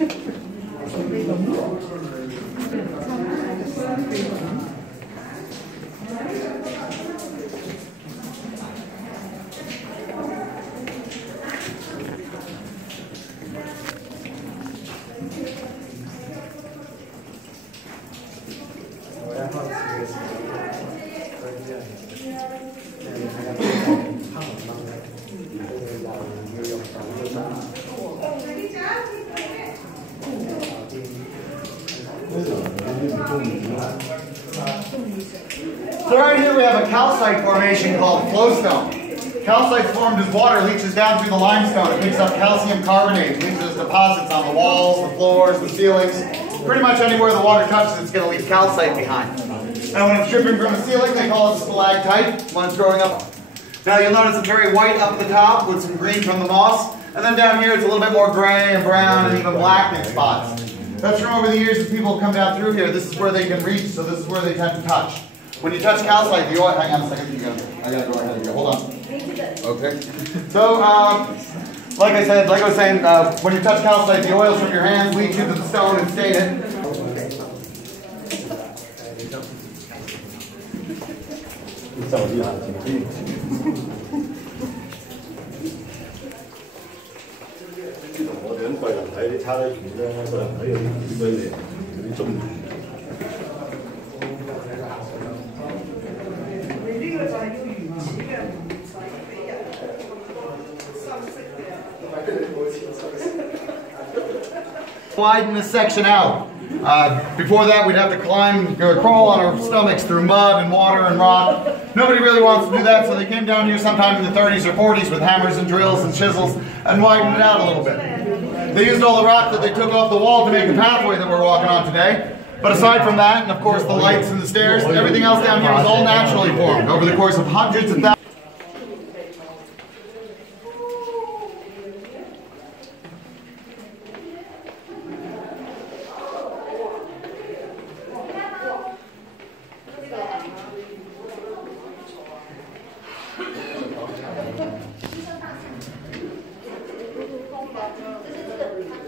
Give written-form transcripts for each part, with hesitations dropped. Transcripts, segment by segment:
So right here we have a calcite formation called flowstone. Calcite formed as water leaches down through the limestone. It picks up calcium carbonate, leaves as deposits on the walls, the floors, the ceilings. Pretty much anywhere the water touches, it's going to leave calcite behind. And when it's dripping from the ceiling, they call it stalactite when it's growing up. Now you'll notice it's very white up at the top with some green from the moss. And then down here it's a little bit more gray and brown and even blackening spots. That's from over the years as people come down through here. This is where they can reach, so this is where they tend to touch. When you touch calcite, the oil, hang on a second, I gotta go ahead and go, hold on. Okay. So, like I was saying, when you touch calcite, the oils from your hands leach into the stone and stain it. Widen this section out. Before that, we'd have to climb or crawl on our stomachs through mud and water and rock. Nobody really wants to do that, so they came down here sometime in the 30s or 40s with hammers and drills and chisels and widened it out a little bit. They used all the rock that they took off the wall to make the pathway that we're walking on today. But aside from that, and of course the lights and the stairs, everything else down here was all naturally formed over the course of hundreds of thousands.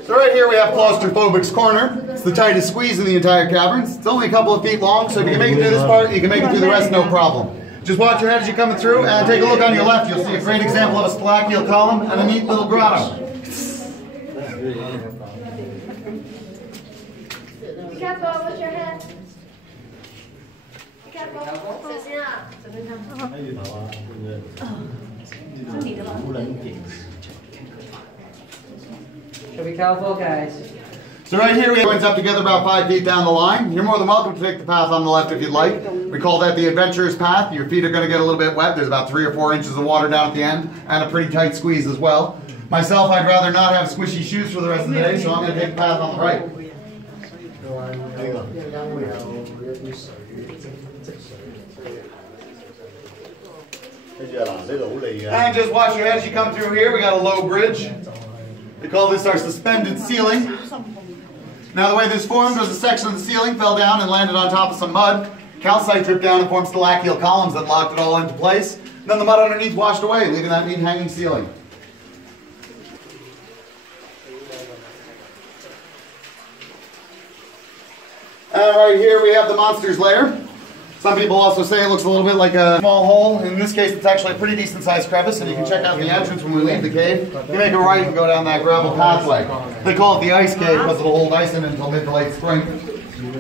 So right here we have claustrophobic's corner. It's the tightest squeeze in the entire cavern. It's only a couple of feet long, so if you can make it through this part, you can make it through the rest no problem. Just watch your head as you're coming through, and take a look on your left. You'll see a great example of a stalactite column and a neat little grotto. Be careful with your head. Be careful. 小心啊，准备看。是你的吗？ So be careful, guys. So right here we went up together about 5 feet down the line. You're more than welcome to take the path on the left if you'd like. We call that the adventurer's path. Your feet are going to get a little bit wet. There's about 3 or 4 inches of water down at the end and a pretty tight squeeze as well. Myself, I'd rather not have squishy shoes for the rest of the day, so I'm going to take the path on the right. And just watch your head as you come through here. We got a low bridge. They call this our suspended ceiling. Now the way this formed was a section of the ceiling fell down and landed on top of some mud. Calcite dripped down and formed stalactite columns that locked it all into place. Then the mud underneath washed away, leaving that neat hanging ceiling. And right here we have the monster's lair. Some people also say it looks a little bit like a small hole. In this case, it's actually a pretty decent sized crevice, and you can check out the entrance when we leave the cave. You make a right and go down that gravel pathway. They call it the ice cave because it'll hold ice in until mid to late spring.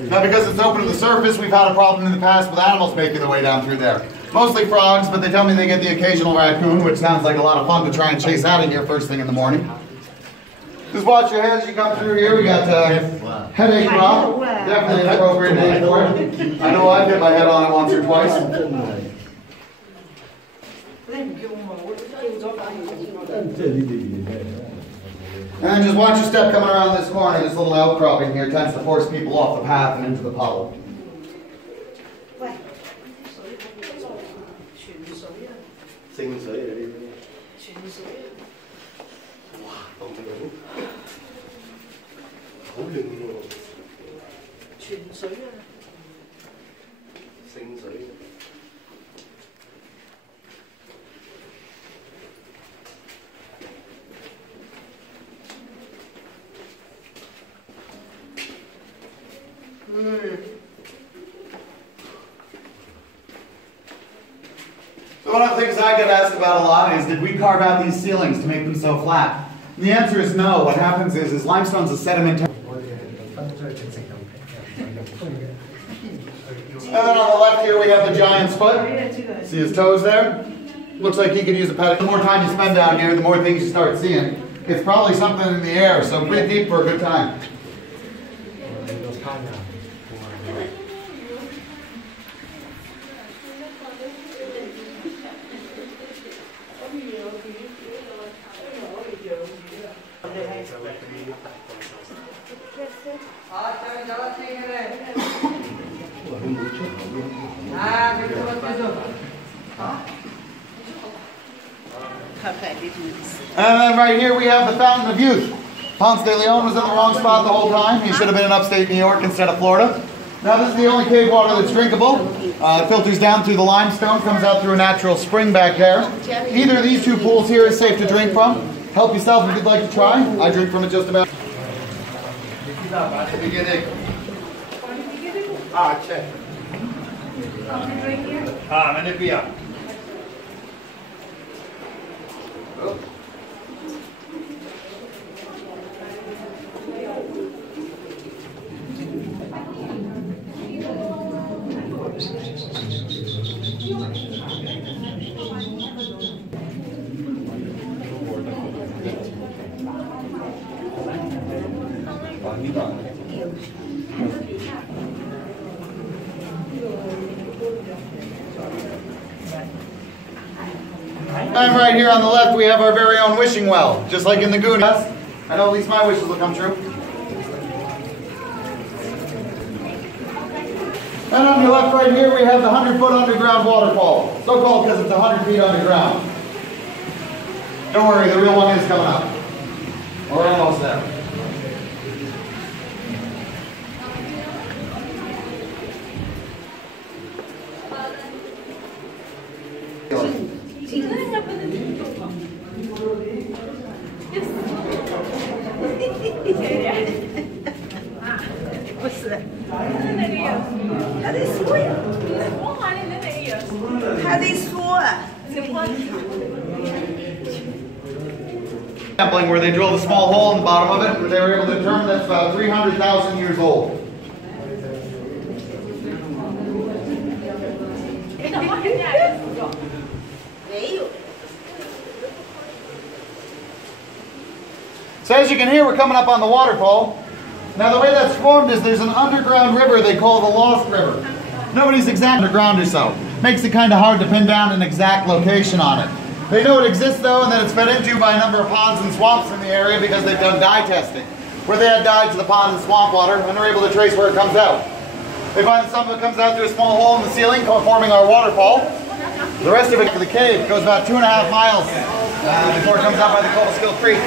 Now, because it's open to the surface, we've had a problem in the past with animals making their way down through there. Mostly frogs, but they tell me they get the occasional raccoon, which sounds like a lot of fun to try and chase out of here first thing in the morning. Just watch your head as you come through here. We got headache drop. Definitely an appropriate name for it. I know I've hit my head on it once or twice. And just watch your step coming around this corner. This little outcropping here tends to force people off the path and into the puddle. So one of the things I get asked about a lot is, did we carve out these ceilings to make them so flat? And the answer is no. What happens is limestone's a sedimentary. And then on the left here we have the giant's foot. See his toes there? Looks like he could use a pedal. The more time you spend down here, the more things you start seeing. It's probably something in the air, so breathe deep for a good time. And then right here we have the Fountain of Youth. Ponce de Leon was in the wrong spot the whole time. He should have been in upstate New York instead of Florida. Now this is the only cave water that's drinkable. It filters down through the limestone, comes out through a natural spring back there. Either of these two pools here is safe to drink from. Help yourself if you'd like to try. I drink from it just about. And right here on the left we have our very own wishing well, just like in the Goonies. I know at least my wishes will come true. And on your left right here we have the 100-foot underground waterfall. So called because it's 100 feet underground. Don't worry, the real one is coming up. We're almost there. Sampling where they drilled a small hole in the bottom of it, and they were able to determine that's about 300,000 years old. So as you can hear, we're coming up on the waterfall. Now the way that's formed is there's an underground river they call the Lost River. Nobody's exact underground or so. Makes it kind of hard to pin down an exact location on it. They know it exists though, and that it's fed into by a number of ponds and swamps in the area because they've done dye testing, where they add dye to the pond and swamp water and are able to trace where it comes out. They find that some of it comes out through a small hole in the ceiling, forming our waterfall. The rest of it to the cave goes about 2.5 miles before it comes out by the Coldskill Creek.